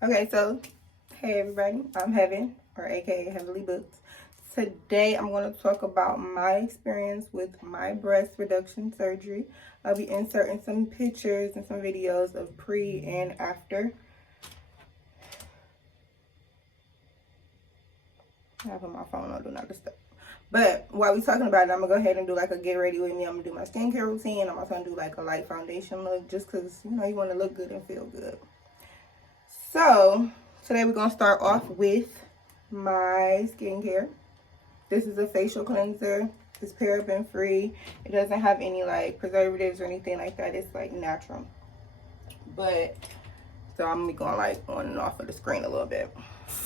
Okay, so hey everybody, I'm Heaven, or aka Heavily Booked. Today I'm going to talk about my experience with my breast reduction surgery. I'll be inserting some pictures and some videos of pre and after. I have on my phone on Do Not Disturb. But while we're talking about it, I'm going to go ahead and do like a get ready with me. I'm going to do my skincare routine. I'm also going to do like a light foundation look just because, you know, you want to look good and feel good. So today we're going to start off with my skincare. This is a facial cleanser. It's paraben free. It doesn't have any like preservatives or anything like that. It's like natural. But so I'm gonna be going like on and off of the screen a little bit,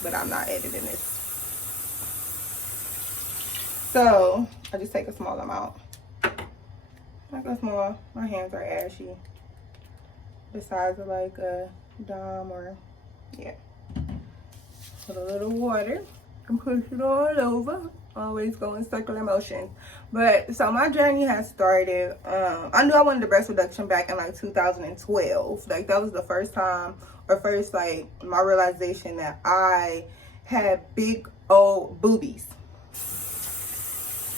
but I'm not editing this. So I just take a small amount. Like a small. My hands are ashy. The size of like a dime or yeah. Put a little water and push it all over. Always go in circular motions. But so my journey has started. I knew I wanted the breast reduction back in like 2012. Like that was the first time, or first like my realization that I had big old boobies.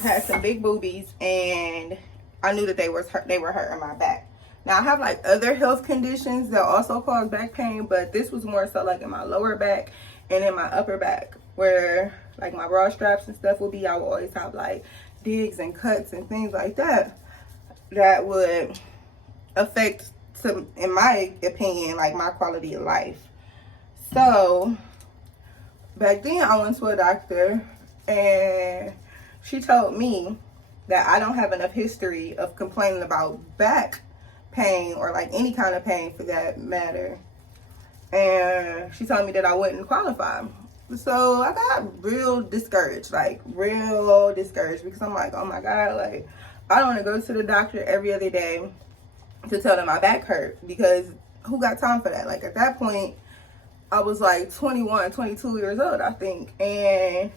I had some big boobies, and I knew that they were hurting my back. Now I have like other health conditions that also cause back pain, but this was more so like in my lower back and in my upper back, where like my bra straps and stuff would be. I would always have like digs and cuts and things like that that would affect, some, in my opinion, like my quality of life. So back then I went to a doctor and she told me that I don't have enough history of complaining about back pain or like any kind of pain for that matter. And she told me that I wouldn't qualify. So I got real discouraged, because I'm like, oh my God, like I don't want to go to the doctor every other day to tell them my back hurt, because who got time for that? Like at that point, I was like 21, 22 years old, I think. And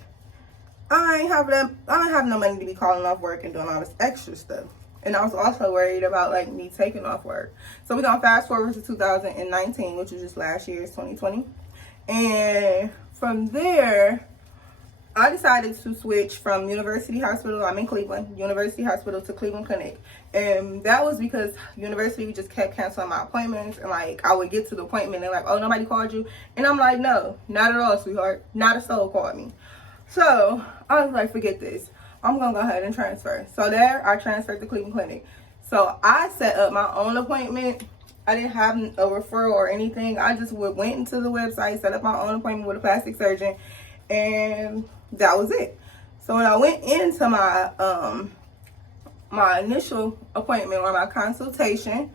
I don't have no money to be calling off work and doing all this extra stuff. And I was also worried about like me taking off work. So we're gonna fast forward to 2019, which was just last year's 2020. And from there, I decided to switch from University Hospital, I'm in Cleveland, University Hospital to Cleveland Clinic. And that was because University just kept canceling my appointments. And like, I would get to the appointment and like, oh, nobody called you? And I'm like, no, not at all, sweetheart. Not a soul called me. So I was like, forget this. I'm going to go ahead and transfer. So there, I transferred to Cleveland Clinic. So I set up my own appointment. I didn't have a referral or anything. I just went into the website, set up my own appointment with a plastic surgeon, and that was it. So when I went into my my initial appointment or my consultation,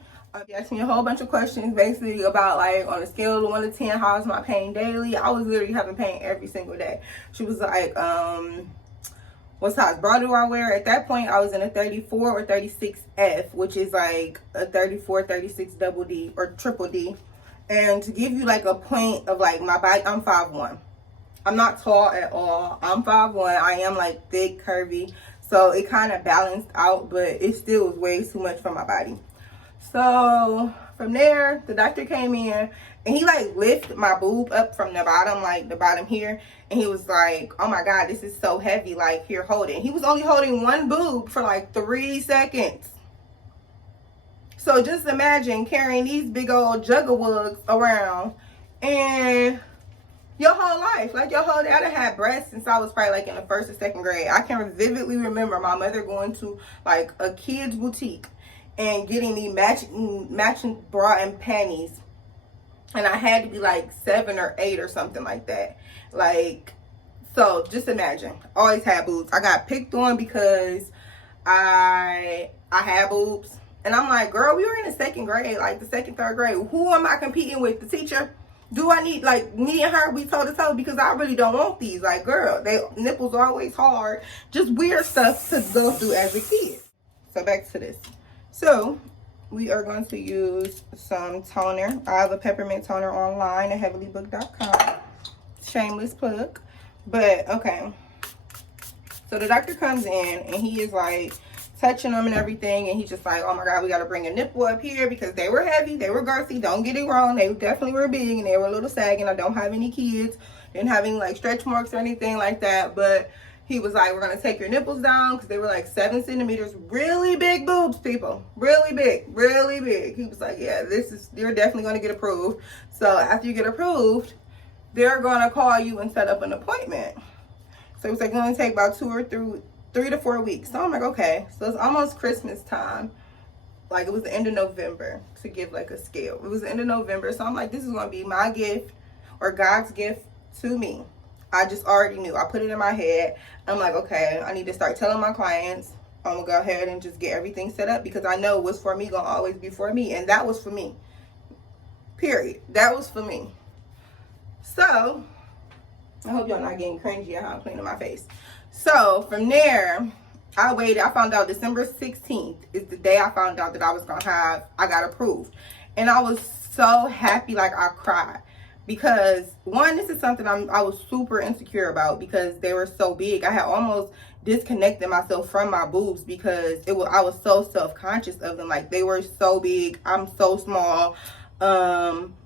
she asked me a whole bunch of questions basically about like on a scale of 1 to 10, how is my pain daily? I was literally having pain every single day. She was like, what size bra do I wear? At that point, I was in a 34 or 36F, which is like a 34, 36 double D or triple D. And to give you like a point of like my body, I'm 5'1". I'm not tall at all. I'm 5'1". I am like thick, curvy. So it kind of balanced out, but it still was way too much for my body. So from there, the doctor came in and he like lifted my boob up from the bottom, like the bottom here. And he was like, oh my God, this is so heavy. Like, here, hold it. He was only holding one boob for like 3 seconds. So just imagine carrying these big old juggalugs around and your whole life, like your whole day. I done had breasts since I was probably like in the 1st or 2nd grade. I can vividly remember my mother going to like a kid's boutique and getting me matching bra and panties. And I had to be like 7 or 8 or something like that. Like, so just imagine. Always had boobs. I got picked on because I had boobs. And I'm like, girl, we were in the 2nd grade, like the 2nd, 3rd grade. Who am I competing with? The teacher? Do I need, like, me and her, we toe to toe? Because I really don't want these. Like, girl, they nipples are always hard. Just weird stuff to go through as a kid. So back to this. So we are going to use some toner. I have a peppermint toner online at heavilybooked.com. Shameless plug. But, okay. So the doctor comes in and he is like touching them and everything, and he's just like, oh my god, we got to bring a nipple up here because they were heavy, they were girthy, don't get it wrong, they definitely were big, and they were a little sagging. I don't have any kids, didn't have any like stretch marks or anything like that, but he was like, we're gonna take your nipples down because they were like 7 centimeters, really big boobs, people, really big, really big. He was like, yeah, you're definitely gonna get approved. So after you get approved, they're gonna call you and set up an appointment. So it was like gonna take about 3 to 4 weeks. So I'm like, okay. So it's almost Christmas time. Like it was the end of November, to give like a scale. It was the end of November. So I'm like, this is gonna be my gift, or God's gift to me. I just already knew. I put it in my head. I'm like, okay, I need to start telling my clients. I'm gonna go ahead and just get everything set up because I know what's for me gonna always be for me. And that was for me. Period. That was for me. So I hope y'all not getting cringy at how I'm cleaning my face. So from there, I waited. I found out December 16th is the day I found out that I got approved. And I was so happy, like I cried. Because one, this is something I was super insecure about because they were so big. I had almost disconnected myself from my boobs because I was so self-conscious of them. Like they were so big. I'm so small.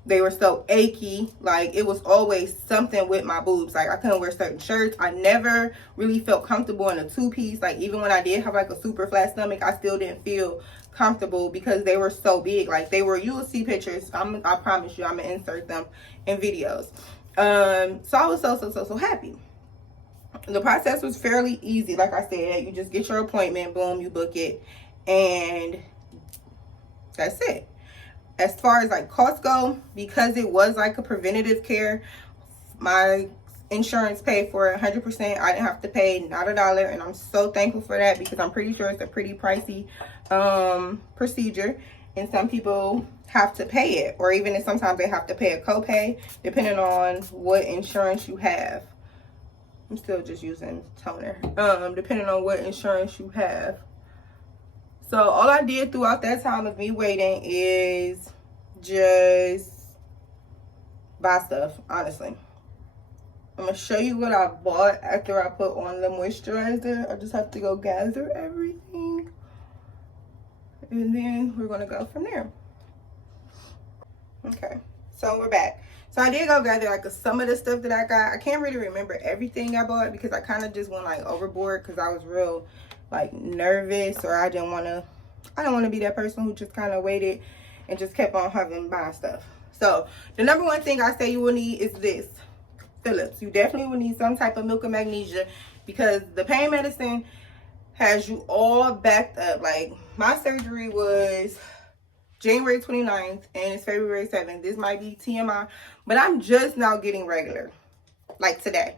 They were so achy. Like it was always something with my boobs. Like I couldn't wear certain shirts. I never really felt comfortable in a 2-piece. Like even when I did have like a super flat stomach, I still didn't feel comfortable because they were so big. Like they were, you will see pictures. I promise you, I'm gonna insert them in videos. So I was so happy. The process was fairly easy. Like I said, you just get your appointment, boom, you book it, and that's it. As far as like costs go, because it was like a preventative care, my insurance paid for it 100%. I didn't have to pay not $1, and I'm so thankful for that because I'm pretty sure it's a pretty pricey procedure, and some people have to pay it, or even if sometimes they have to pay a copay depending on what insurance you have. I'm still just using toner. Depending on what insurance you have. So all I did throughout that time of me waiting is just buy stuff, honestly. I'm going to show you what I bought after I put on the moisturizer. I just have to go gather everything. And then we're going to go from there. Okay, so we're back. So I did go gather like some of the stuff that I got. I can't really remember everything I bought because I kind of just went like overboard because I was real like nervous, or I don't want to be that person who just kind of waited and just kept on buying stuff. So the number one thing I say you will need is this, Phillips. You definitely will need some type of milk and magnesia because the pain medicine has you all backed up. Like my surgery was January 29th and it's February 7th. This might be TMI, but I'm just now getting regular. Like today.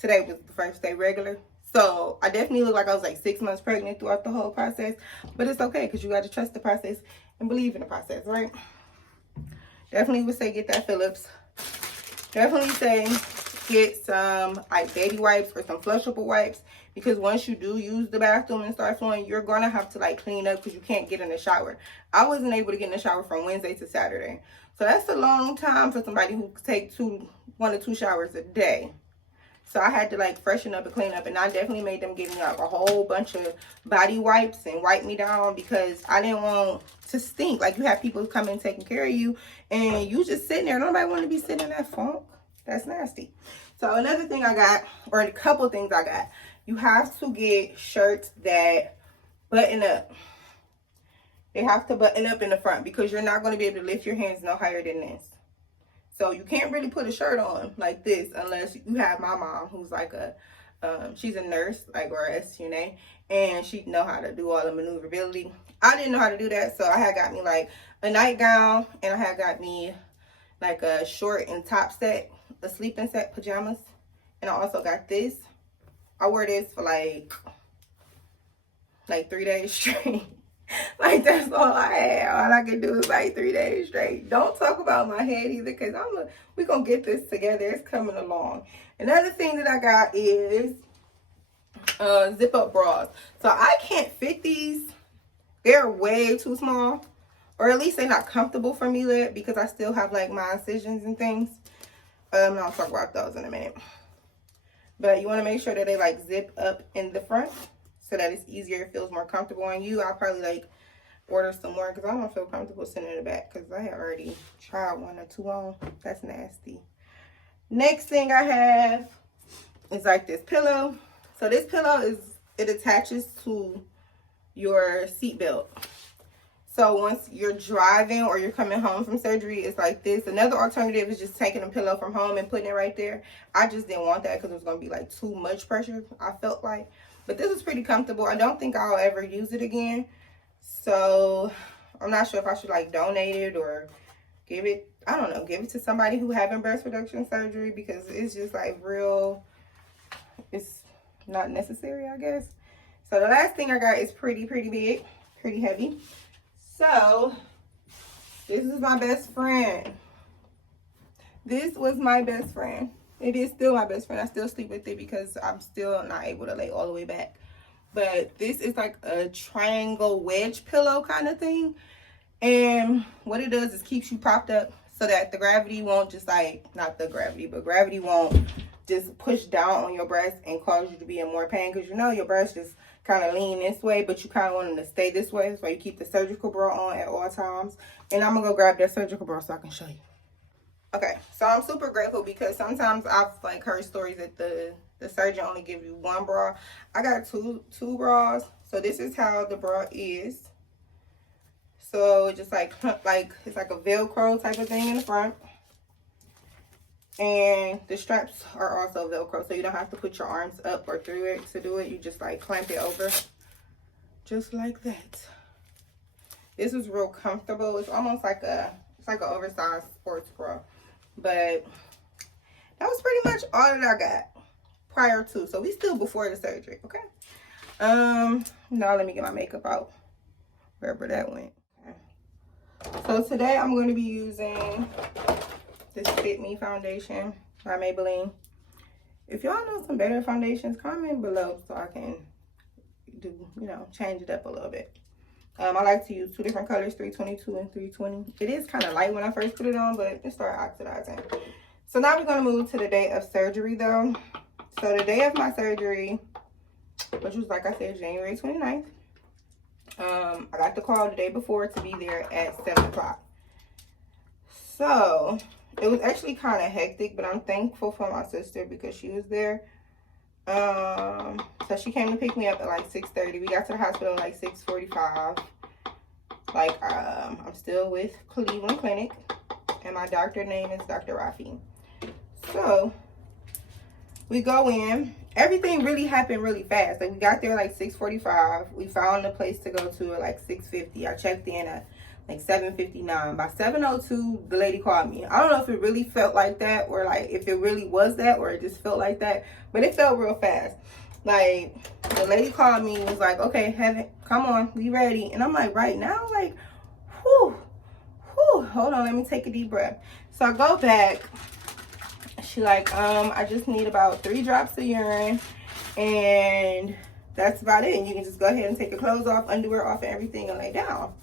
Today was the first day regular. So I definitely look like I was like 6 months pregnant throughout the whole process. But it's okay because you got to trust the process and believe in the process, right? Definitely would say get that Phillips. Definitely say get some like baby wipes or some flushable wipes. Because once you do use the bathroom and start flowing, you're going to have to like clean up because you can't get in the shower. I wasn't able to get in the shower from Wednesday to Saturday. So that's a long time for somebody who take 1 to 2 showers a day. So I had to like freshen up and clean up, and I definitely made them give me like a whole bunch of body wipes and wipe me down because I didn't want to stink. Like you have people coming taking care of you and you just sitting there. Nobody want to be sitting in that funk. That's nasty. So another thing I got, or a couple things I got, you have to get shirts that button up. They have to button up in the front because you're not going to be able to lift your hands no higher than this. So you can't really put a shirt on like this unless you have my mom, who's like she's a nurse, like, or a SUNA, and she know how to do all the maneuverability. I didn't know how to do that, so I had got me like a nightgown, and I had got me like a short and top set, a sleeping set, pajamas, and I also got this. I wore this for like 3 days straight. Like that's all I had. All I could do is like 3 days straight. Don't talk about my head either, because we're gonna get this together. It's coming along. Another thing that I got is zip up bras. So I can't fit these. They're way too small, or at least they're not comfortable for me yet because I still have like my incisions and things. I'll talk about those in a minute. But you want to make sure that they like zip up in the front. so that it's easier, it feels more comfortable on you. I'll probably like order some more because I don't feel comfortable sitting in the back because I had already tried 1 or 2 on. That's nasty. Next thing I have is like this pillow. So this pillow it attaches to your seat belt. So once you're driving or you're coming home from surgery, it's like this. Another alternative is just taking a pillow from home and putting it right there. I just didn't want that because it was going to be like too much pressure, I felt like. But this is pretty comfortable. I don't think I'll ever use it again. So I'm not sure if I should like donate it or give it, I don't know, give it to somebody who having breast reduction surgery, because it's just like real, it's not necessary, I guess. So the last thing I got is pretty big, pretty heavy. So this is my best friend. This was my best friend. It is still my best friend. I still sleep with it because I'm still not able to lay all the way back. But this is like a triangle wedge pillow kind of thing. And what it does is keeps you propped up so that the gravity won't just like, not the gravity, but gravity won't just push down on your breast and cause you to be in more pain. Because you know your breast just kind of lean this way, but you kind of want them to stay this way. That's why you keep the surgical bra on at all times. And I'm going to go grab that surgical bra so I can show you. Okay, so I'm super grateful because sometimes I've like heard stories that the surgeon only give you 1 bra. I got two bras. So this is how the bra is. So it just like it's like a Velcro type of thing in the front. And the straps are also Velcro, so you don't have to put your arms up or through it to do it. You just like clamp it over, just like that. This is real comfortable. It's almost like an oversized sports bra. But that was pretty much all that I got prior to. So we still before the surgery, okay? Now let me get my makeup out, wherever that went. Okay. So today I'm going to be using this Fit Me foundation by Maybelline. If y'all know some better foundations, comment below so I can do, you know, change it up a little bit. I like to use 2 different colors, 322 and 320. It is kind of light when I first put it on, but it started oxidizing. So now we're going to move to the day of surgery though. So the day of my surgery, which was like I said, January 29th. I got the call the day before to be there at 7 o'clock. So it was actually kind of hectic, but I'm thankful for my sister because she was there. So she came to pick me up at like 6:30. We got to the hospital at like 6:45. Like, I'm still with Cleveland Clinic, and my doctor name is Dr. Rafi. So we go in. Everything really happened really fast. Like, we got there like 6:45. We found a place to go to at like 6:50. I checked in at like 7:59. By 7:02, the lady called me. I don't know if it really felt like that or like if it really was that or it just felt like that, but it felt real fast. Like, the lady called me and was like, okay, Heaven, come on, we ready. And I'm like, right now? Like, whew, hold on, let me take a deep breath. So I go back. She like, I just need about 3 drops of urine, and that's about it. And you can just go ahead and take your clothes off, underwear off, and everything, and lay down.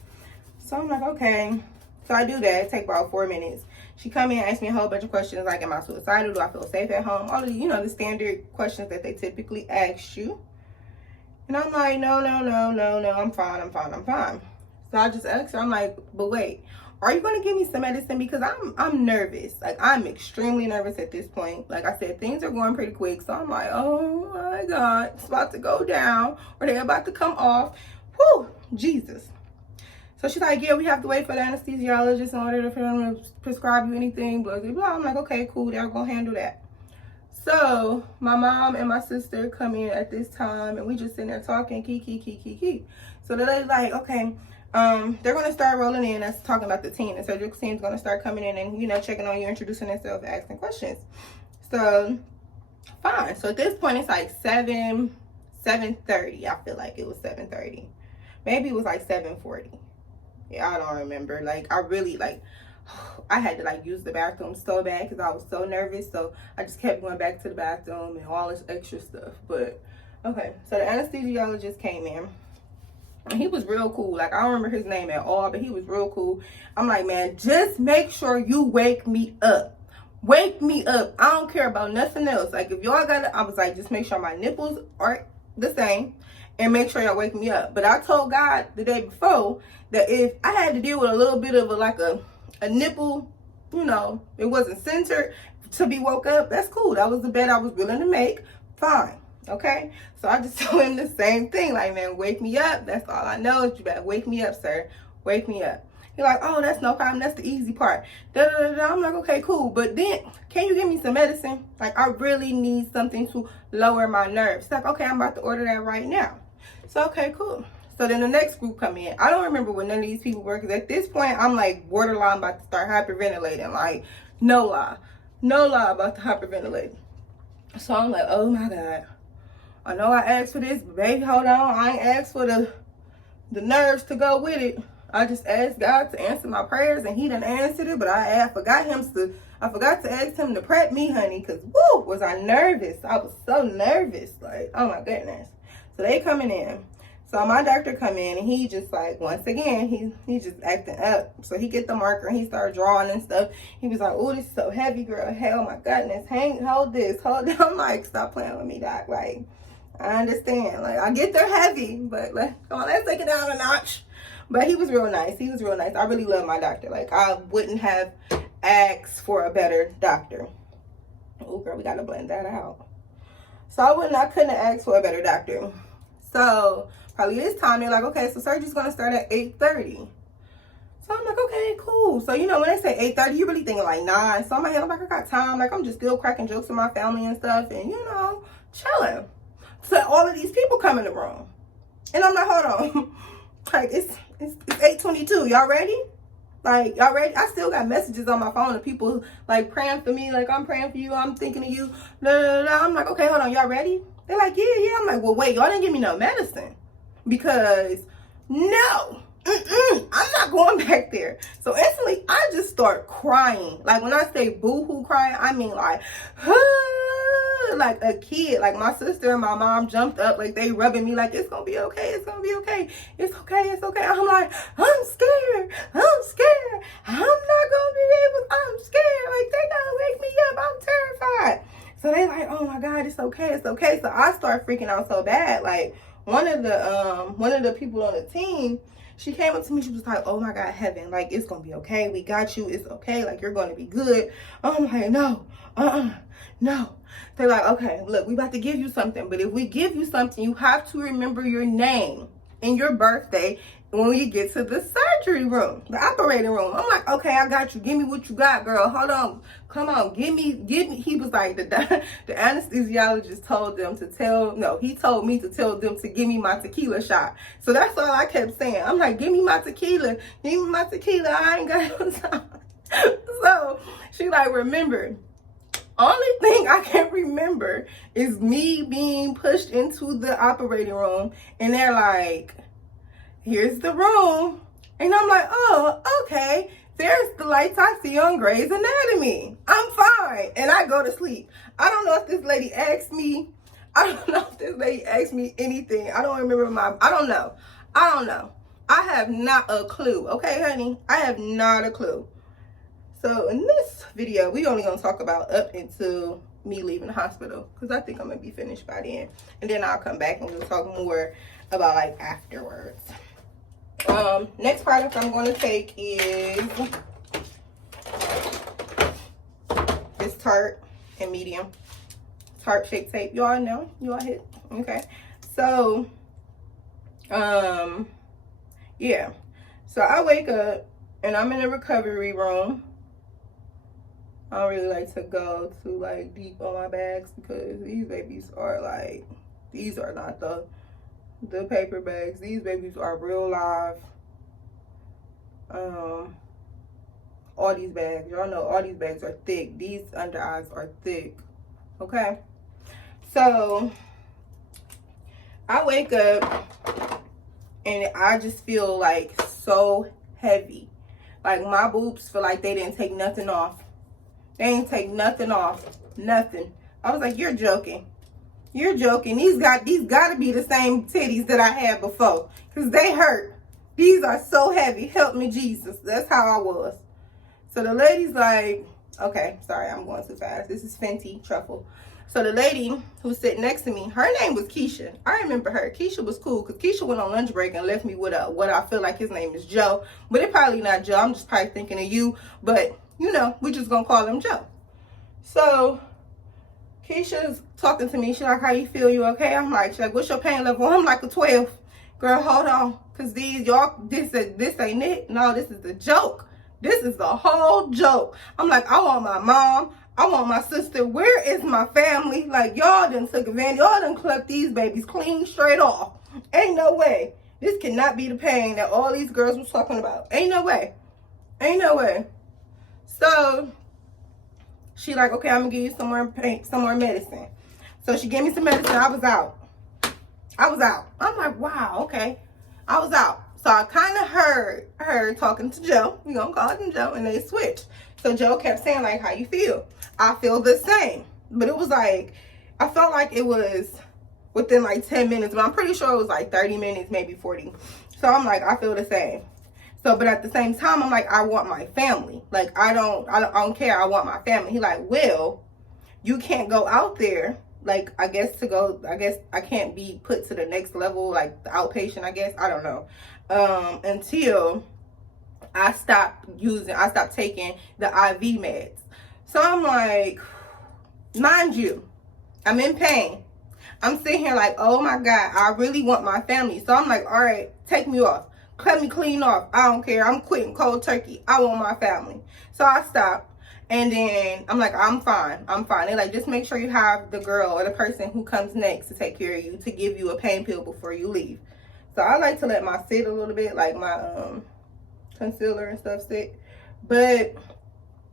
So I'm like, okay. So I do that. It takes about 4 minutes. She come in and ask me a whole bunch of questions like, am I suicidal? Do I feel safe at home? All of the, you know, the standard questions that they typically ask you. And I'm like, no, I'm fine. So I just asked her, I'm like, but wait, are you going to give me some medicine? Because I'm nervous. Like, I'm extremely nervous at this point. Like I said, things are going pretty quick. So I'm like, oh my God, it's about to go down or they're about to come off. Whew, Jesus. So she's like, yeah, we have to wait for the anesthesiologist in order for them to prescribe you anything, blah, blah, blah. I'm like, okay, cool, they're going to handle that. So my mom and my sister come in at this time, and we just sitting there talking, key. So the lady's like, okay, they're going to start rolling in. That's talking about the team. The surgical team's going to start coming in and, you know, checking on you, introducing themselves, asking questions. So, fine. So at this point, it's like 7:30. I feel like it was 7:30. Maybe it was like 7:40. Yeah, I don't remember. Like, I really, like, I had to, like, use the bathroom so bad because I was so nervous. So I just kept going back to the bathroom and all this extra stuff. But, okay. So the anesthesiologist came in. And he was real cool. Like, I don't remember his name at all, but he was real cool. I'm like, man, just make sure you wake me up. Wake me up. I don't care about nothing else. Like, if y'all got it, I was like, just make sure my nipples are the same. and make sure y'all wake me up. But I told God the day before that if I had to deal with a little bit of a nipple, you know, it wasn't centered to be woke up, that's cool. That was the bet I was willing to make. Fine. Okay? So I just told him the same thing. Like, man, wake me up. That's all I know. You better wake me up, sir. Wake me up. He's like, oh, that's no problem. That's the easy part. I'm like, okay, cool. But then, can you give me some medicine? Like, I really need something to lower my nerves. He's like, okay, I'm about to order that right now. So, okay, cool. So then the next group come in. I don't remember what none of these people were, because at this point, I'm like borderline about to start hyperventilating. Like, no lie. No lie about the hyperventilating. So I'm like, oh my God. I know I asked for this, but baby, hold on. I ain't asked for the nerves to go with it. I just asked God to answer my prayers, and he done answered it, but I forgot to ask him to prep me, honey, because, woo, was I nervous. I was so nervous. Like, oh my goodness. So they coming in. So my doctor come in, and he just like, once again, he just acting up. So he get the marker, and he started drawing and stuff. He was like, oh, this is so heavy, girl. Hell, my goodness. Hold this. Hold down. I'm like, stop playing with me, doc. Like, I understand. Like, I get they're heavy, but come on, let's take it down a notch. But he was real nice. He was real nice. I really love my doctor. Like, I wouldn't have asked for a better doctor. Oh, girl, we got to blend that out. So I couldn't have asked for a better doctor. So probably this time they're like, okay, so surgery's going to start at 8:30. So I'm like, okay, cool. So, you know, when they say 8:30, you really thinking like 9. So in my head, I'm like, I got time. Like, I'm just still cracking jokes with my family and stuff and, you know, chilling. So all of these people come in the room. And I'm like, hold on. Like, it's 8:22. Y'all ready? Like, y'all ready? I still got messages on my phone of people, like, praying for me. Like, I'm praying for you. I'm thinking of you. I'm like, okay, hold on. Y'all ready? They're like, yeah. I'm like, well, wait. Y'all didn't give me no medicine. Because, no. I'm not going back there. So instantly, I just start crying. Like, when I say boo-hoo crying, I mean, like, like a kid. Like, my sister and my mom jumped up, like, they rubbing me, like, it's gonna be okay, it's gonna be okay, it's okay, it's okay. I'm like, I'm scared, I'm not gonna be able, I'm scared, like, they gotta wake me up, I'm terrified. So they like, oh my God, it's okay, it's okay. So I start freaking out so bad. Like, one of the people on the team, she came up to me, she was like, oh my God, Heaven, like, it's gonna be okay, we got you, it's okay, like, you're gonna be good. I'm like, no, no. They're like, okay, look, we about to give you something, but if we give you something, you have to remember your name and your birthday when you get to the surgery room, the operating room. I'm like, okay, I got you. Give me what you got, girl. Hold on. Come on. Give me. He was like, the anesthesiologist told them to he told me to tell them to give me my tequila shot. So that's all I kept saying. I'm like, give me my tequila. Give me my tequila. I ain't got no time. So she like, remember, only thing I can remember is me being pushed into the operating room, and they're like, here's the room. And I'm like, oh, okay. There's the lights I see on Grey's Anatomy. I'm fine. And I go to sleep. I don't know if this lady asked me. Anything. I don't remember I don't know. I have not a clue. Okay, honey? I have not a clue. So in this video, we only gonna talk about up until me leaving the hospital, because I think I'm gonna be finished by then. And then I'll come back and we'll talk more about like afterwards. Next product I'm gonna take is this Tarte in medium. Tarte Shape Tape. You all know? You all hit? Okay. So, yeah. So I wake up and I'm in the recovery room. I don't really like to go too like deep on my bags, because these babies are like, these are not the paper bags. These babies are real live. All these bags, y'all know all these bags are thick. These under eyes are thick. Okay. So I wake up and I just feel like so heavy. Like my boobs feel like they didn't take nothing off. They ain't take nothing off. Nothing. I was like, you're joking. You're joking. These got to be the same titties that I had before, because they hurt. These are so heavy. Help me, Jesus. That's how I was. So the lady's like, okay, sorry, I'm going too fast. This is Fenty Truffle. So the lady who's sitting next to me, her name was Keisha. I remember her. Keisha was cool because Keisha went on lunch break and left me with what I feel like his name is Joe. But it probably not Joe. I'm just probably thinking of you. But, you know, we just going to call him Joe. So Keisha's talking to me. She's like, how you feel? You okay? I'm like, she's like, what's your pain level? I'm like a 12. Girl, hold on. Because these, y'all, this ain't it. No, this is the joke. This is the whole joke. I'm like, I want my mom. I want my sister. Where is my family? Like, y'all done took advantage. Y'all done clipped these babies clean straight off. Ain't no way. This cannot be the pain that all these girls was talking about. Ain't no way. Ain't no way. So she like, okay, I'm gonna give you some more medicine. So she gave me some medicine. I was out. I'm like, wow, okay. I was out. So I kind of heard her talking to Joe. We gonna call him Joe, and they switched. So Joe kept saying like, how you feel? I feel the same. But it was like, I felt like it was within like 10 minutes, but I'm pretty sure it was like 30 minutes, maybe 40. So I'm like, I feel the same. So, but at the same time, I'm like, I want my family. Like, I don't care. I want my family. He like, well, you can't go out there. Like, I guess I can't be put to the next level, like the outpatient, I guess. I don't know. Until I stop taking the IV meds. So I'm like, mind you, I'm in pain. I'm sitting here like, oh my God, I really want my family. So I'm like, all right, take me off. Cut me clean off. I don't care. I'm quitting cold turkey. I want my family. So I stopped. And then I'm like, I'm fine. They're like, just make sure you have the girl or the person who comes next to take care of you, to give you a pain pill before you leave. So I like to let my sit a little bit, like my concealer and stuff sit. But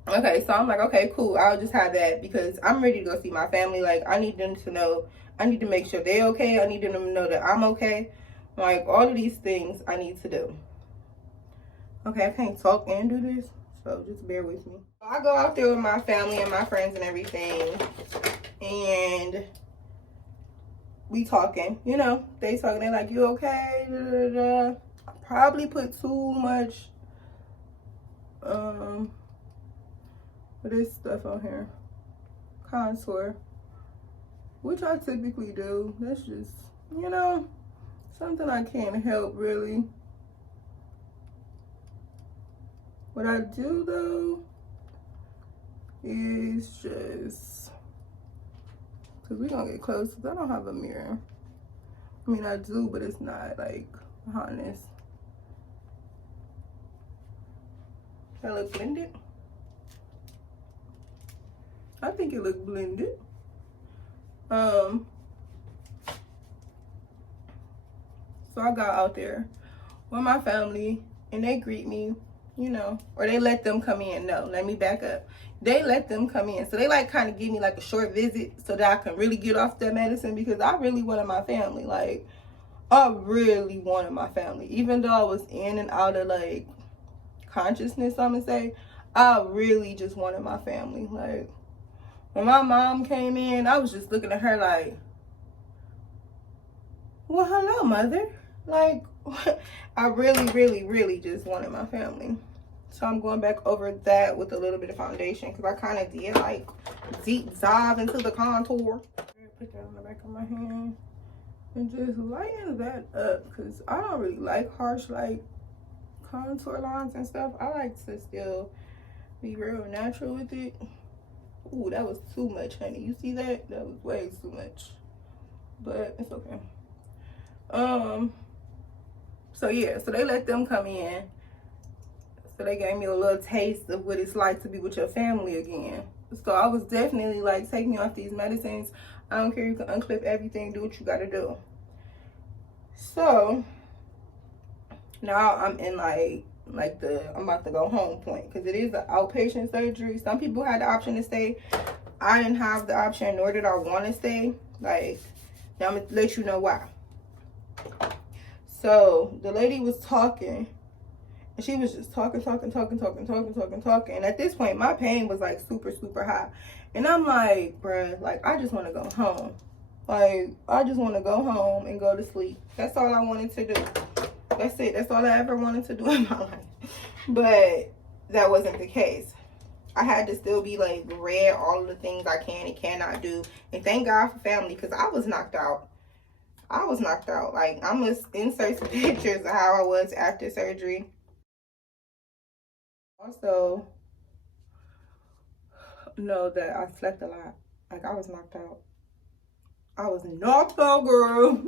okay, so I'm like, okay, cool. I'll just have that because I'm ready to go see my family. Like, I need them to know. I need to make sure they're okay. I need them to know that I'm okay. Like, all of these things I need to do. Okay, I can't talk and do this, so just bear with me. I go out there with my family and my friends and everything, and we talking, you know, they talking, they're like, you okay? Da, da, da. I probably put too much for this stuff on here, contour, which I typically do. That's just, you know, something I can't help really. What I do though is just, because we're gonna get close, because I don't have a mirror. I mean, I do, but it's not like behind this. That look blended? I think it looked blended. So I got out there with my family and they greet me, you know, or they let them come in. No, let me back up. They let them come in. So they like kind of give me like a short visit so that I can really get off that medicine, because I really wanted my family. Like, I really wanted my family. Even though I was in and out of like consciousness, I'm gonna say, I really just wanted my family. Like, when my mom came in, I was just looking at her like, well, hello, mother. Like, I really just wanted my family. So I'm going back over that with a little bit of foundation, because I kind of did like deep dive into the contour. Put that on the back of my hand and just lighten that up, because I don't really like harsh like contour lines and stuff. I like to still be real natural with it. Ooh, that was too much, honey. You see that? That was way too much. But it's okay. So yeah, so they let them come in. So they gave me a little taste of what it's like to be with your family again. So I was definitely like, take me off these medicines. I don't care, you can unclip everything, do what you gotta do. So now I'm in like the I'm about to go home point, because it is an outpatient surgery. Some people had the option to stay. I didn't have the option, nor did I want to stay. Like, now I'm gonna let you know why. So the lady was talking, and she was just talking. And at this point, my pain was like super high. And I'm like, bruh, like, I just want to go home. Like, I just want to go home and go to sleep. That's all I wanted to do. That's it. That's all I ever wanted to do in my life. But that wasn't the case. I had to still be like read all of the things I can and cannot do. And thank God for family, because I was knocked out. I was knocked out. Like, I'm going to insert some pictures of how I was after surgery. Also, know that I slept a lot. Like, I was knocked out. I was knocked out, girl.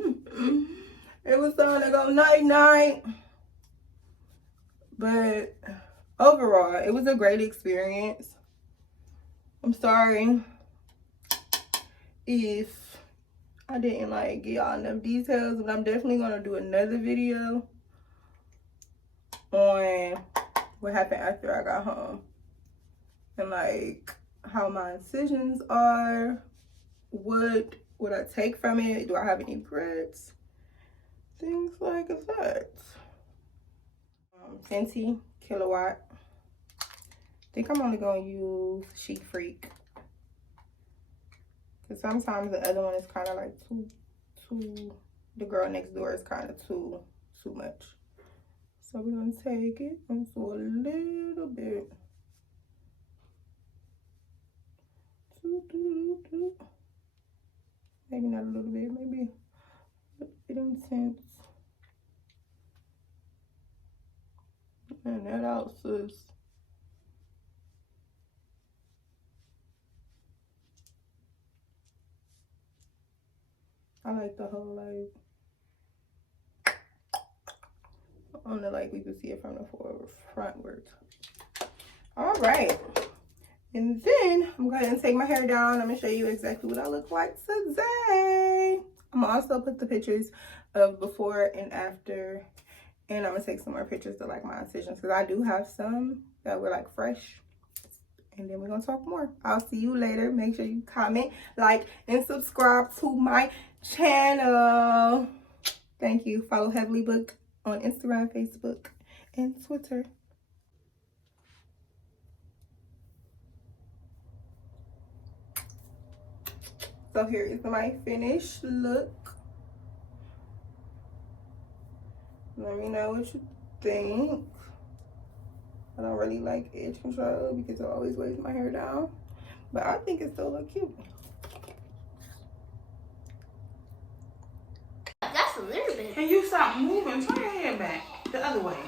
It was time to go night-night. But overall, it was a great experience. I'm sorry if I didn't like get y'all enough details, but I'm definitely gonna do another video on what happened after I got home and like how my incisions are, what would I take from it, do I have any regrets, things like that. Fenty Kilowatt. I think I'm only gonna use Chic Freak, because sometimes the other one is kind of like too the girl next door is kind of too much. So we're gonna take it into a little bit. Maybe not a little bit, maybe a bit intense. And that out, sis. I like the whole like on the like we can see it from the frontwards. All right, and then I'm going to take my hair down. I'm gonna show you exactly what I look like today. I'm gonna also put the pictures of before and after, and I'm gonna take some more pictures of like my incisions, because I do have some that were like fresh. And then we're gonna talk more. I'll see you later. Make sure you comment, like, and subscribe to my channel. Thank you. Follow Heavily Booked on Instagram, Facebook, and Twitter. So here is my finished look. Let me know what you think. I don't really like edge control because it always weighs my hair down, but I think it still look cute. That's a little bit. Can you stop moving? Turn your head back the other way.